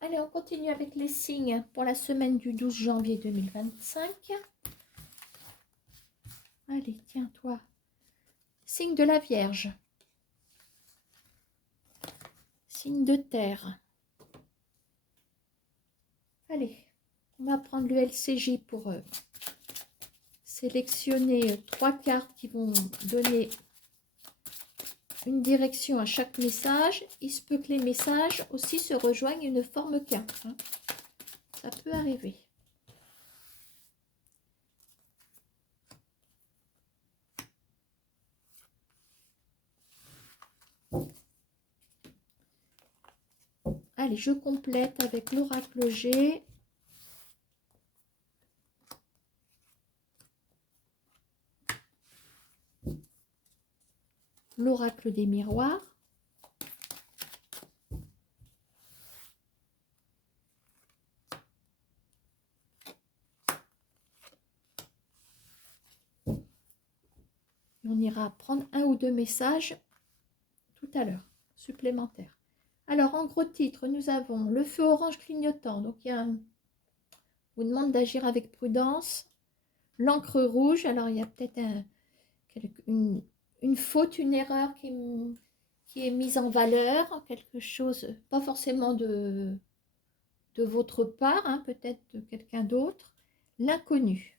Allez, on continue avec les signes pour la semaine du 12 janvier 2025. Allez, tiens, toi. Signe de la Vierge. Signe de terre. Allez, on va prendre le LCJ pour sélectionner 3 cartes qui vont donner une direction à chaque message. Il se peut que les messages aussi se rejoignent une forme 4. Hein. Ça peut arriver. Allez, je complète avec l'oracle G. L'oracle des miroirs. On ira prendre un ou deux messages tout à l'heure, supplémentaires. Alors, en gros titre, nous avons le feu orange clignotant. Donc, vous demande d'agir avec prudence. L'encre rouge, alors il y a peut-être une faute, une erreur qui est mise en valeur, quelque chose, pas forcément de votre part, hein, peut-être de quelqu'un d'autre. L'inconnu.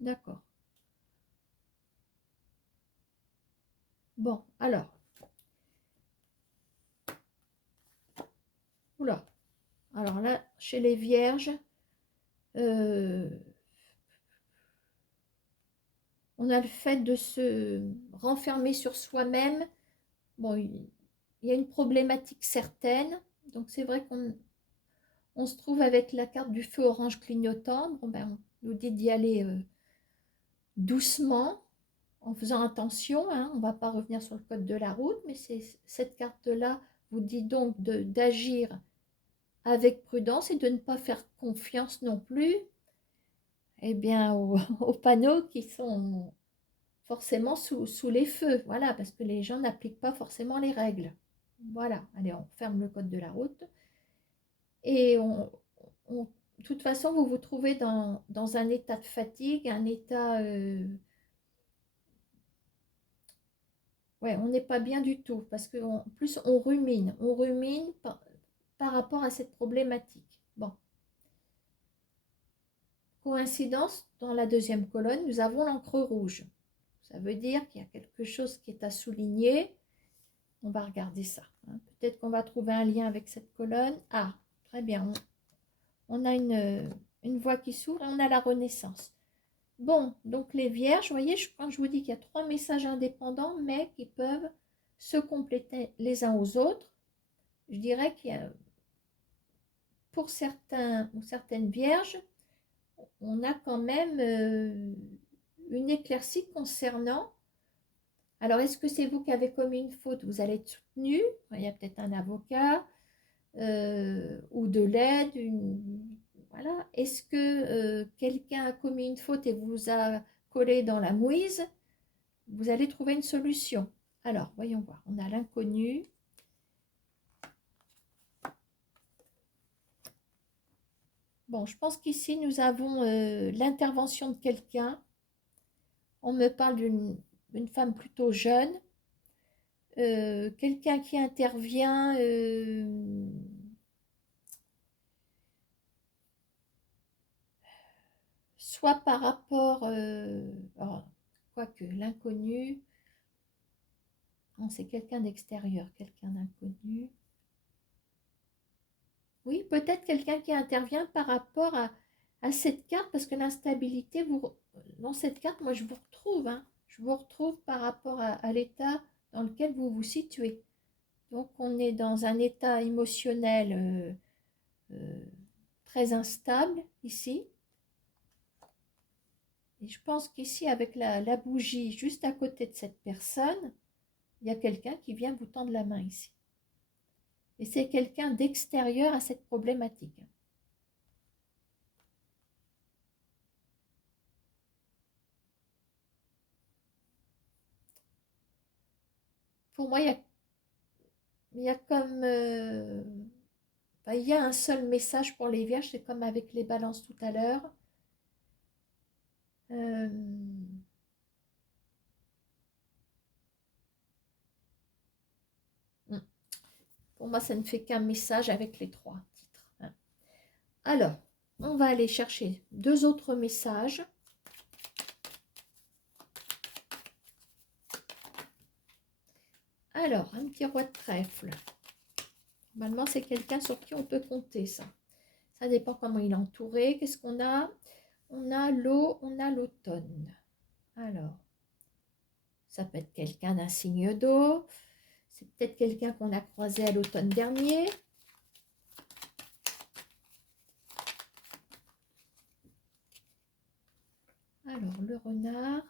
D'accord. Bon, alors. Oula. Alors là, chez les vierges, on a le fait de se renfermer sur soi-même. Bon, il y a une problématique certaine. Donc, c'est vrai qu'on se trouve avec la carte du feu orange clignotant. Bon, ben, on nous dit d'y aller doucement, en faisant attention. Hein. On ne va pas revenir sur le code de la route, mais cette carte-là vous dit donc d'agir avec prudence et de ne pas faire confiance non plus bien, aux panneaux qui sont forcément sous les feux. Voilà, parce que les gens n'appliquent pas forcément les règles. Voilà, allez, on ferme le code de la route. Et de toute façon, vous vous trouvez dans un état de fatigue, un état... ouais, on n'est pas bien du tout, parce qu'en plus, on rumine par rapport à cette problématique. Bon. Coïncidence, dans la deuxième colonne, nous avons l'encre rouge. Ça veut dire qu'il y a quelque chose qui est à souligner. On va regarder ça. Hein. Peut-être qu'on va trouver un lien avec cette colonne. Ah, très bien. On a une voie qui s'ouvre et on a la Renaissance. Bon, donc les vierges, vous voyez, quand je vous dis qu'il y a 3 messages indépendants, mais qui peuvent se compléter les uns aux autres, je dirais qu'il y a, pour certains ou certaines vierges, on a quand même une éclaircie concernant. Alors, est-ce que c'est vous qui avez commis une faute? Vous allez être soutenu. Il y a peut-être un avocat ou de l'aide. Voilà. Est-ce que quelqu'un a commis une faute et vous a collé dans la mouise? Vous allez trouver une solution. Alors, voyons voir. On a l'inconnu. Bon, je pense qu'ici, nous avons l'intervention de quelqu'un. On me parle d'une femme plutôt jeune. Quelqu'un qui intervient soit par rapport, quoique l'inconnu, c'est quelqu'un d'extérieur, quelqu'un d'inconnu. Oui, peut-être quelqu'un qui intervient par rapport à cette carte, parce que l'instabilité, dans cette carte, moi je vous retrouve, hein, je vous retrouve par rapport à l'état dans lequel vous vous situez. Donc on est dans un état émotionnel très instable ici. Et je pense qu'ici, avec la bougie juste à côté de cette personne, il y a quelqu'un qui vient vous tendre la main ici. Et c'est quelqu'un d'extérieur à cette problématique. Pour moi, il y a comme... Il y a un seul message pour les vierges, c'est comme avec les balances tout à l'heure. Pour moi, ça ne fait qu'un message avec les 3 titres. Hein. Alors, on va aller chercher 2 autres messages. Alors, un petit roi de trèfle. Normalement, c'est quelqu'un sur qui on peut compter, ça. Ça dépend comment il est entouré. Qu'est-ce qu'on a? On a l'eau, on a l'automne. Alors, ça peut être quelqu'un d'un signe d'eau. C'est peut-être quelqu'un qu'on a croisé à l'automne dernier. Alors, le renard.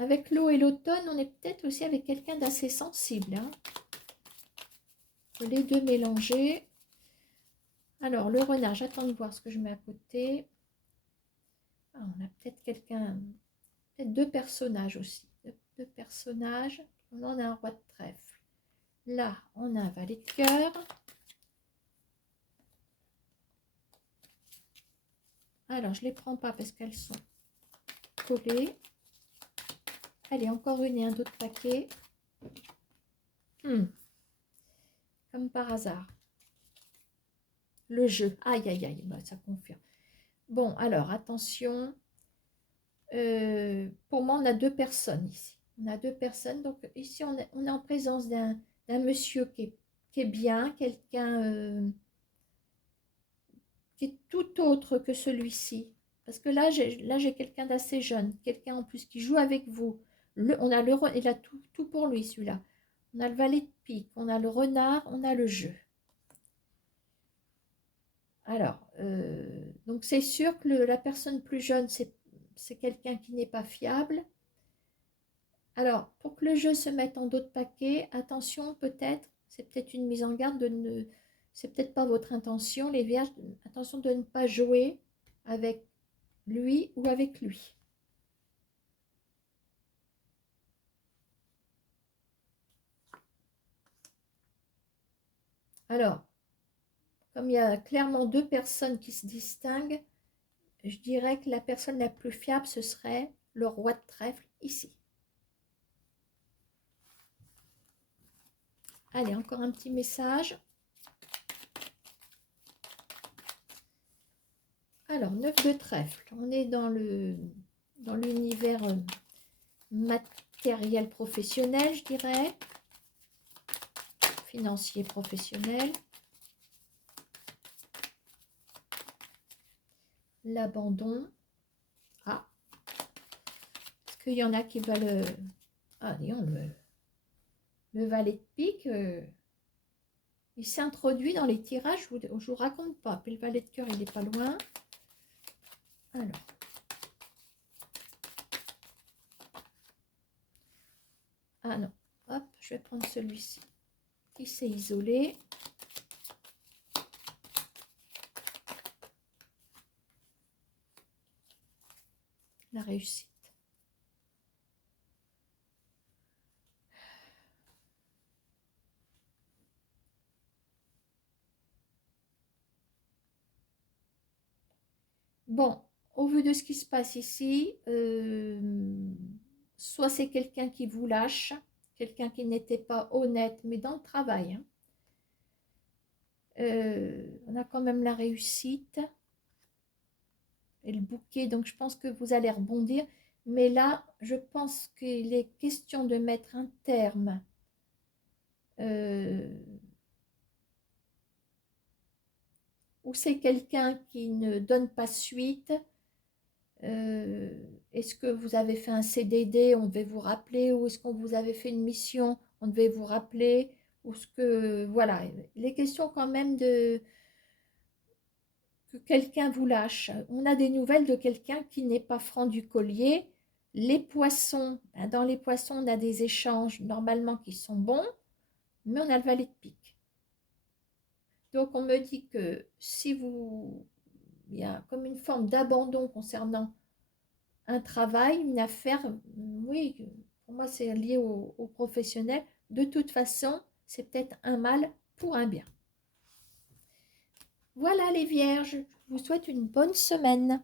Avec l'eau et l'automne, on est peut-être aussi avec quelqu'un d'assez sensible. Hein. Les deux mélangés. Alors, le renard, j'attends de voir ce que je mets à côté. Ah, on a peut-être quelqu'un, peut-être 2 personnages aussi. Deux personnages. On en a un roi de trèfle. Là, on a un valet de cœur. Alors, je ne les prends pas parce qu'elles sont collées. Allez, encore une et un autre paquet. Comme par hasard. Le jeu. Aïe, aïe, aïe, bah, ça confirme. Bon, alors, attention. Pour moi, on a 2 personnes ici. On a 2 personnes. Donc, ici, on est en présence d'un monsieur qui est bien, quelqu'un qui est tout autre que celui-ci. Parce que là, j'ai quelqu'un d'assez jeune, quelqu'un en plus qui joue avec vous. On a il a tout pour lui, celui-là. On a le valet de pique, on a le renard, on a le jeu. Alors, donc c'est sûr que la personne plus jeune, c'est quelqu'un qui n'est pas fiable. Alors, pour que le jeu se mette en dos de paquet, attention peut-être, c'est peut-être une mise en garde de ne... C'est peut-être pas votre intention, les vierges, attention de ne pas jouer avec lui ou avec lui. Alors, comme il y a clairement 2 personnes qui se distinguent, je dirais que la personne la plus fiable, ce serait le roi de trèfle ici. Allez, encore un petit message. Alors, 9 de trèfle. On est dans l'univers matériel professionnel, je dirais. Financier professionnel. L'abandon. Ah. Est-ce qu'il y en a qui veulent... Ah, disons, le valet de pique, il s'est introduit dans les tirages, je ne vous raconte pas. Puis le valet de cœur, il n'est pas loin. Alors. Ah non. Hop, je vais prendre celui-ci qui s'est isolé. La réussite. Bon, au vu de ce qui se passe ici, soit c'est quelqu'un qui vous lâche, quelqu'un qui n'était pas honnête, mais dans le travail. Hein. On a quand même la réussite et le bouquet, donc je pense que vous allez rebondir. Mais là, je pense qu'il est question de mettre un terme ou c'est quelqu'un qui ne donne pas suite. Est-ce que vous avez fait un CDD, on devait vous rappeler, ou est-ce qu'on vous avait fait une mission, on devait vous rappeler, ou ce que, voilà, les questions quand même de que quelqu'un vous lâche. On a des nouvelles de quelqu'un qui n'est pas franc du collier. Les poissons, dans les poissons, on a des échanges normalement qui sont bons, mais on a le valet de pique. Donc, on me dit que si vous... Il y a comme une forme d'abandon concernant un travail, une affaire, oui, pour moi, c'est lié au professionnel. De toute façon, c'est peut-être un mal pour un bien. Voilà les vierges, je vous souhaite une bonne semaine.